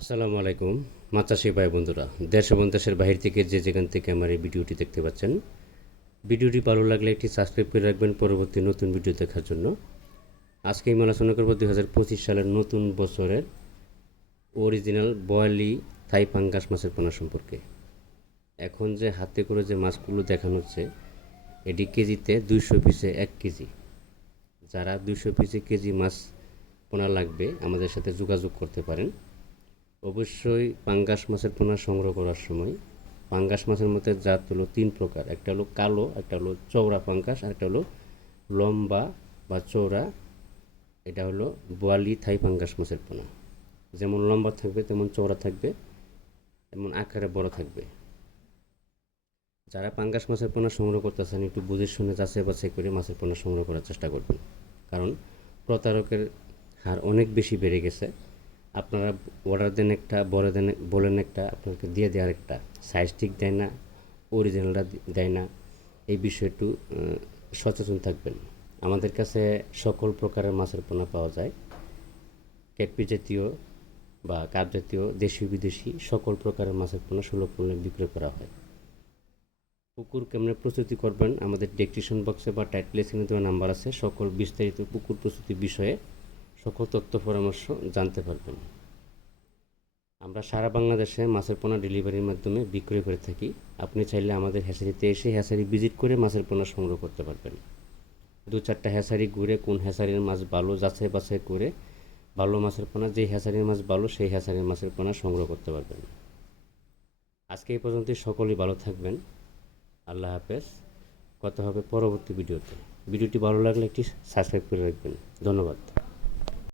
আসসালামু আলাইকুম মাছ চাষি ভাই বন্ধুরা, দেশ এবং দেশের বাহির থেকে যে যেখান থেকে আমার এই ভিডিওটি দেখতে পাচ্ছেন, ভিডিওটি ভালো লাগলে একটি সাবস্ক্রাইব করে রাখবেন পরবর্তী নতুন ভিডিও দেখার জন্য। আজকে আমি আলোচনা করব 2025 সালের নতুন বছরের অরিজিনাল বয়ালি থাই পাঙ্গাস মাছের পোনা সম্পর্কে। এখন যে হাতে করে যে মাছগুলো দেখানো হচ্ছে, এটি কেজিতে 200 পিসে 1 কেজি। যারা 200 পিসে কেজি মাছ পোনা লাগবে আমাদের সাথে যোগাযোগ করতে পারেন। অবশ্যই পাঙ্গাস মাছের পোনা সংগ্রহ করার সময় পাঙ্গাস মাছের মধ্যে জাত হলো 3 প্রকার। একটা হলো কালো, একটা হলো চওড়া পাঙ্গাস, আর একটা হলো লম্বা বা চওড়া। এটা হলো বোয়ালি থাই পাঙ্গাস মাছের পোনা। যেমন লম্বা থাকবে তেমন চওড়া থাকবে, তেমন আকারে বড় থাকবে। যারা পাঙ্গাস মাছের পোনা সংগ্রহ করতেছেন একটু বুঝে শুনে যাচাই বাছাই করে মাছের পোনা সংগ্রহ করার চেষ্টা করবেন, কারণ প্রতারকের হার অনেক বেশি বেড়ে গেছে। আপনারা অর্ডার দেন একটা, বলেন একটা, আপনাকে দিয়ে দেওয়ার একটা, সাইজ ঠিক দেয় না, অরিজিনালটা দেয় না। এই বিষয়ে একটু সচেতন থাকবেন। আমাদের কাছে সকল প্রকারের মাছের পোনা পাওয়া যায়। ক্যাটপি জাতীয় বা কাপ জাতীয়, দেশি বিদেশি সকল প্রকারের মাছের পোনা সুলভ মূল্যে বিক্রয় করা হয়। পুকুর কেমনে প্রস্তুতি করবেন, আমাদের ডেসক্রিপশন বক্সে বা টাইটেল স্ক্রিনে দেওয়া নাম্বার আছে। সকল বিস্তারিত পুকুর প্রস্তুতির বিষয়ে সকল তথ্য পরামর্শ জানতে পারবেন। আমরা সারা বাংলাদেশে মাছের পোনা ডেলিভারির মাধ্যমে বিক্রয় করে থাকি। আপনি চাইলে আমাদের হ্যাচারিতে এসে হ্যাচারি ভিজিট করে মাছের পোনা সংগ্রহ করতে পারবেন। 2-4টা হ্যাচারি ঘুরে কোন হ্যাচারির মাছ ভালো যাচাই বাছাই করে ভালো মাছের পোনা, যেই হ্যাচারির মাছ ভালো সেই হ্যাচারির মাছের পোনা সংগ্রহ করতে পারবেন। আজকে এই পর্যন্তই। সকলেই ভালো থাকবেন। আল্লাহ হাফেজ। কথা হবে পরবর্তী ভিডিওতে। ভিডিওটি ভালো লাগলে একটি সাবস্ক্রাইব করে রাখবেন। ধন্যবাদ।